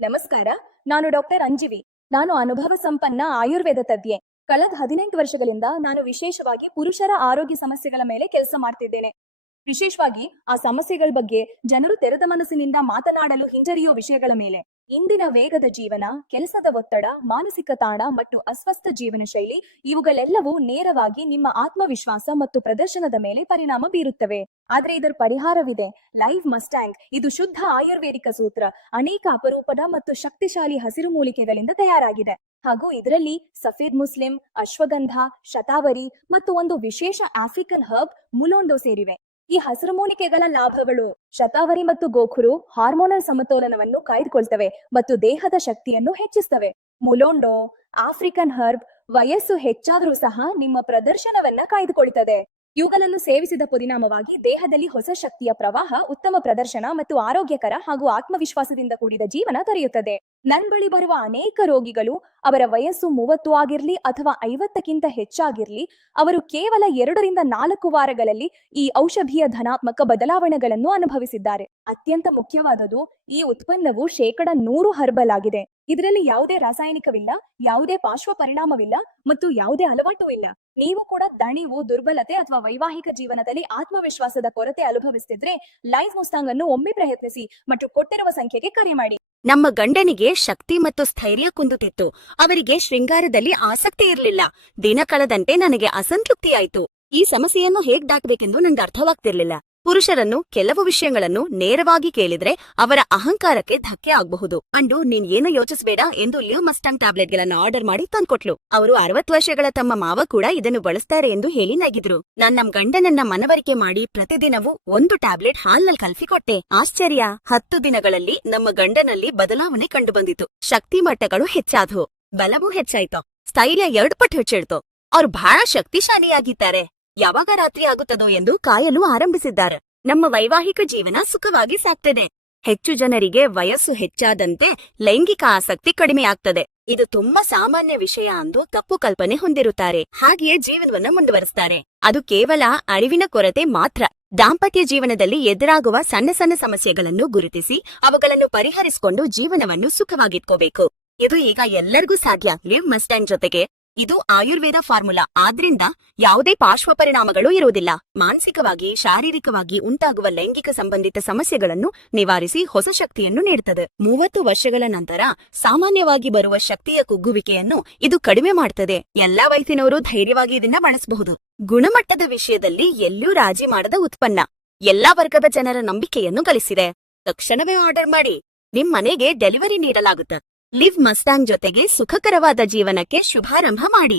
ನಮಸ್ಕಾರ. ನಾನು ಡಾಕ್ಟರ್ ಅಂಜಿವಿ. ನಾನು ಅನುಭವ ಸಂಪನ್ನ ಆಯುರ್ವೇದ ತಜ್ಞೆ. ಕಳೆದ 18 ವರ್ಷಗಳಿಂದ ನಾನು ವಿಶೇಷವಾಗಿ ಪುರುಷರ ಆರೋಗ್ಯ ಸಮಸ್ಯೆಗಳ ಮೇಲೆ ಕೆಲಸ ಮಾಡ್ತಿದ್ದೇನೆ. ವಿಶೇಷವಾಗಿ ಆ ಸಮಸ್ಯೆಗಳ ಬಗ್ಗೆ ಜನರು ತೆರೆದ ಮನಸ್ಸಿನಿಂದ ಮಾತನಾಡಲು ಹಿಂಜರಿಯೋ ವಿಷಯಗಳ ಮೇಲೆ. ಇಂದಿನ ವೇಗದ ಜೀವನ, ಕೆಲಸದ ಒತ್ತಡ, ಮಾನಸಿಕ ತಾಣ ಮತ್ತು ಅಸ್ವಸ್ಥ ಜೀವನ ಶೈಲಿ ಇವುಗಳೆಲ್ಲವೂ ನೇರವಾಗಿ ನಿಮ್ಮ ಆತ್ಮವಿಶ್ವಾಸ ಮತ್ತು ಪ್ರದರ್ಶನದ ಮೇಲೆ ಪರಿಣಾಮ ಬೀರುತ್ತವೆ. ಆದ್ರೆ ಇದರ ಪರಿಹಾರವಿದೆ. ಲೈವ್ ಮಸ್ಟ್ಯಾಂಗ್ ಇದು ಶುದ್ಧ ಆಯುರ್ವೇದಿಕ ಸೂತ್ರ, ಅನೇಕ ಅಪರೂಪದ ಮತ್ತು ಶಕ್ತಿಶಾಲಿ ಹಸಿರು ಮೂಲಿಕೆಗಳಿಂದ ತಯಾರಾಗಿದೆ. ಹಾಗೂ ಇದರಲ್ಲಿ ಸಫೇದ್ ಮುಸ್ಲಿಂ, ಅಶ್ವಗಂಧ, ಶತಾವರಿ ಮತ್ತು ಒಂದು ವಿಶೇಷ ಆಫ್ರಿಕನ್ ಹರ್ಬ್ ಮುಲೋಂಡೋ ಸೇರಿವೆ. ಈ ಹಸಿರು ಮೂಲಿಕೆಗಳ ಲಾಭಗಳು: ಶತಾವರಿ ಮತ್ತು ಗೋಖುರು ಹಾರ್ಮೋನಲ್ ಸಮತೋಲನವನ್ನು ಕಾಯ್ದುಕೊಳ್ತವೆ ಮತ್ತು ದೇಹದ ಶಕ್ತಿಯನ್ನು ಹೆಚ್ಚಿಸ್ತವೆ. ಮುಲೋಂಡೋ, ಆಫ್ರಿಕನ್ ಹರ್ಬ್ ವಯಸ್ಸು ಹೆಚ್ಚಾದರೂ ಸಹ ನಿಮ್ಮ ಪ್ರದರ್ಶನವನ್ನ ಕಾಯ್ದುಕೊಳ್ತದೆ. ಇವುಗಳನ್ನು ಸೇವಿಸಿದ ಪರಿಣಾಮವಾಗಿ ದೇಹದಲ್ಲಿ ಹೊಸ ಶಕ್ತಿಯ ಪ್ರವಾಹ, ಉತ್ತಮ ಪ್ರದರ್ಶನ ಮತ್ತು ಆರೋಗ್ಯಕರ ಹಾಗೂ ಆತ್ಮವಿಶ್ವಾಸದಿಂದ ಕೂಡಿದ ಜೀವನ ದೊರೆಯುತ್ತದೆ. ನನ್ ಬಳಿ ಬರುವ ಅನೇಕ ರೋಗಿಗಳು ಅವರ ವಯಸ್ಸು 30 ಆಗಿರ್ಲಿ ಅಥವಾ 50ಕ್ಕಿಂತ ಹೆಚ್ಚಾಗಿರ್ಲಿ, ಅವರು ಕೇವಲ 2 ರಿಂದ 4 ವಾರಗಳಲ್ಲಿ ಈ ಔಷಧೀಯ ಧನಾತ್ಮಕ ಬದಲಾವಣೆಗಳನ್ನು ಅನುಭವಿಸಿದ್ದಾರೆ. ಅತ್ಯಂತ ಮುಖ್ಯವಾದದ್ದು, ಈ ಉತ್ಪನ್ನವು 100% ಹರ್ಬಲ್ ಆಗಿದೆ. ಇದರಲ್ಲಿ ಯಾವುದೇ ರಾಸಾಯನಿಕವಿಲ್ಲ, ಯಾವುದೇ ಪಾರ್ಶ್ವ ಪರಿಣಾಮವಿಲ್ಲ ಮತ್ತು ಯಾವುದೇ ಅಲವಾಟು ಇಲ್ಲ. ನೀವು ಕೂಡ ದಣಿವು, ದುರ್ಬಲತೆ ಅಥವಾ ವೈವಾಹಿಕ ಜೀವನದಲ್ಲಿ ಆತ್ಮವಿಶ್ವಾಸದ ಕೊರತೆ ಅನುಭವಿಸುತ್ತಿದ್ರೆ ಲೈವ್ ಮುಸ್ತಾಂಗ್ ಅನ್ನು ಒಮ್ಮೆ ಪ್ರಯತ್ನಿಸಿ ಮತ್ತು ಕೊಟ್ಟಿರುವ ಸಂಖ್ಯೆಗೆ ಕರೆ ಮಾಡಿ. ನಮ್ಮ ಗಂಡನಿಗೆ ಶಕ್ತಿ ಮತ್ತು ಸ್ಥೈರ್ಯ ಕುಂದುತ್ತಿತ್ತು. ಅವರಿಗೆ ಶೃಂಗಾರದಲ್ಲಿ ಆಸಕ್ತಿ ಇರಲಿಲ್ಲ. ದಿನ ಕಳೆದಂತೆ ನನಗೆ ಅಸಂತೃಪ್ತಿಯಾಯಿತು. ಈ ಸಮಸ್ಯೆಯನ್ನು ಹೇಗ್ ದಾಟಬೇಕೆಂದು ನನಗೆ ಅರ್ಥವಾಗ್ತಿರ್ಲಿಲ್ಲ. ಪುರುಷರನ್ನು ಕೆಲವು ವಿಷಯಗಳನ್ನು ನೇರವಾಗಿ ಕೇಳಿದ್ರೆ ಅವರ ಅಹಂಕಾರಕ್ಕೆ ಧಕ್ಕೆ ಆಗಬಹುದು. ಅಂಡು ನೀನ್ ಏನು ಯೋಚಿಸಬೇಡ ಎಂದು ಲಿವ್ ಮಸ್ಟಾಂಗ್ ಟ್ಯಾಬ್ಲೆಟ್ ಗಳನ್ನ ಆರ್ಡರ್ ಮಾಡಿ ತಂದ್ಕೊಟ್ಲು. ಅವರು 60 ವರ್ಷಗಳ ತಮ್ಮ ಮಾವ ಕೂಡ ಇದನ್ನು ಬಳಸ್ತಾರೆ ಎಂದು ಹೇಳಿ ನಗಿದ್ರು. ನಾನ್ ನಮ್ ಗಂಡನನ್ನ ಮನವರಿಕೆ ಮಾಡಿ ಪ್ರತಿದಿನವೂ 1 ಟ್ಯಾಬ್ಲೆಟ್ ಹಾಲ್ನಲ್ಲಿ ಕಲ್ಸಿ ಕೊಟ್ಟೆ. ಆಶ್ಚರ್ಯ, 10 ದಿನಗಳಲ್ಲಿ ನಮ್ಮ ಗಂಡನಲ್ಲಿ ಬದಲಾವಣೆ ಕಂಡು ಬಂದಿತು. ಶಕ್ತಿ ಮಟ್ಟಗಳು ಹೆಚ್ಚಾದ್ವು, ಬಲವೂ ಹೆಚ್ಚಾಯ್ತು, ಸ್ಥೈರ್ಯ 2 ಪಟ್ಟು ಹೆಚ್ಚಿಡ್ತು. ಅವ್ರು ಬಹಳ ಶಕ್ತಿಶಾಲಿಯಾಗಿದ್ದಾರೆ. ಯಾವಾಗ ರಾತ್ರಿ ಆಗುತ್ತದೋ ಎಂದು ಕಾಯಲು ಆರಂಭಿಸಿದ್ದಾರೆ. ನಮ್ಮ ವೈವಾಹಿಕ ಜೀವನ ಸುಖವಾಗಿ ಸಾಗ್ತದೆ. ಹೆಚ್ಚು ಜನರಿಗೆ ವಯಸ್ಸು ಹೆಚ್ಚಾದಂತೆ ಲೈಂಗಿಕ ಆಸಕ್ತಿ ಕಡಿಮೆಯಾಗ್ತದೆ. ಇದು ತುಂಬಾ ಸಾಮಾನ್ಯ ವಿಷಯ ಎಂದು ತಪ್ಪು ಕಲ್ಪನೆ ಹೊಂದಿರುತ್ತಾರೆ. ಹಾಗೆಯೇ ಜೀವನವನ್ನ ಮುಂದುವರಿಸ್ತಾರೆ. ಅದು ಕೇವಲ ಅರಿವಿನ ಕೊರತೆ ಮಾತ್ರ. ದಾಂಪತ್ಯ ಜೀವನದಲ್ಲಿ ಎದುರಾಗುವ ಸಣ್ಣ ಸಣ್ಣ ಸಮಸ್ಯೆಗಳನ್ನು ಗುರುತಿಸಿ ಅವುಗಳನ್ನು ಪರಿಹರಿಸಿಕೊಂಡು ಜೀವನವನ್ನು ಸುಖವಾಗಿಟ್ಕೋಬೇಕು. ಇದು ಈಗ ಎಲ್ಲರಿಗೂ ಸಾಧ್ಯ. ಲಿವ್ ಮಸ್ಟ್ಯಾಂಗ್ ಜೊತೆಗೆ ಇದು ಆಯುರ್ವೇದ ಫಾರ್ಮುಲಾ, ಆದ್ರಿಂದ ಯಾವುದೇ ಪಾರ್ಶ್ವ ಪರಿಣಾಮಗಳು ಇರುವುದಿಲ್ಲ. ಮಾನಸಿಕವಾಗಿ, ಶಾರೀರಿಕವಾಗಿ ಉಂಟಾಗುವ ಲೈಂಗಿಕ ಸಂಬಂಧಿತ ಸಮಸ್ಯೆಗಳನ್ನು ನಿವಾರಿಸಿ ಹೊಸ ಶಕ್ತಿಯನ್ನು ನೀಡುತ್ತದೆ. 30 ವರ್ಷಗಳ ನಂತರ ಸಾಮಾನ್ಯವಾಗಿ ಬರುವ ಶಕ್ತಿಯ ಕುಗ್ಗುವಿಕೆಯನ್ನು ಇದು ಕಡಿಮೆ ಮಾಡ್ತದೆ. ಎಲ್ಲಾ ವಯಸ್ಸಿನವರು ಧೈರ್ಯವಾಗಿ ಇದನ್ನ ಬಳಸಬಹುದು. ಗುಣಮಟ್ಟದ ವಿಷಯದಲ್ಲಿ ಎಲ್ಲೂ ರಾಜಿ ಮಾಡದ ಉತ್ಪನ್ನ ಎಲ್ಲಾ ವರ್ಗದ ಜನರ ನಂಬಿಕೆಯನ್ನು ಗಳಿಸಿದೆ. ತಕ್ಷಣವೇ ಆರ್ಡರ್ ಮಾಡಿ, ನಿಮ್ ಮನೆಗೆ ಡೆಲಿವರಿ ನೀಡಲಾಗುತ್ತೆ. ಲಿವ್ ಮಸ್ಟಾಂಗ್ ಜೊತೆಗೆ ಸುಖಕರವಾದ ಜೀವನಕ್ಕೆ ಶುಭಾರಂಭ ಮಾಡಿ.